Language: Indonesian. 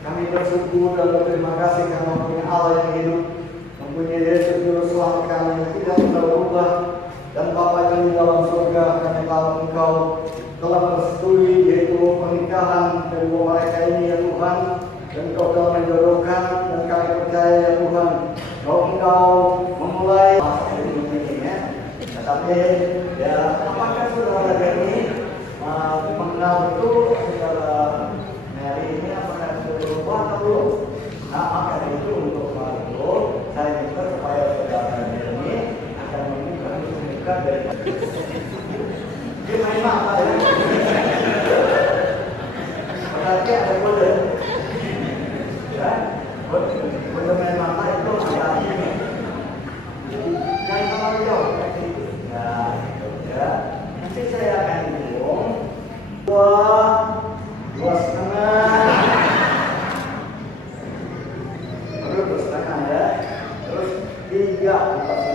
Kami bersyukur dan berterima kasih karena mempunyai Allah yang hidup, mempunyai Yesus Juru Selamat kami yang tidak berubah, dan Bapa yang di dalam surga. Kami tahu Engkau telah merestui yaitu pernikahan kedua mereka ini ya Tuhan, dan Engkau telah menjodohkan, dan kami percaya ya Tuhan bahwa Engkau memulai masa hidup ini ya. Tetapi ya apakah saudara ini mengenal betul saudara Mary ini, apakah sudah berubah atau belum? Nah maka itu untuk hal itu saya minta supaya saudara Mary ini akan membuka dari dia main mata ya. Berarti ada kode ya, kode main mata itu ada ini jangan terlalu jauh nah gitu ya. Nanti saya akan hitung dua setengah dua setengah ya, terus 3 4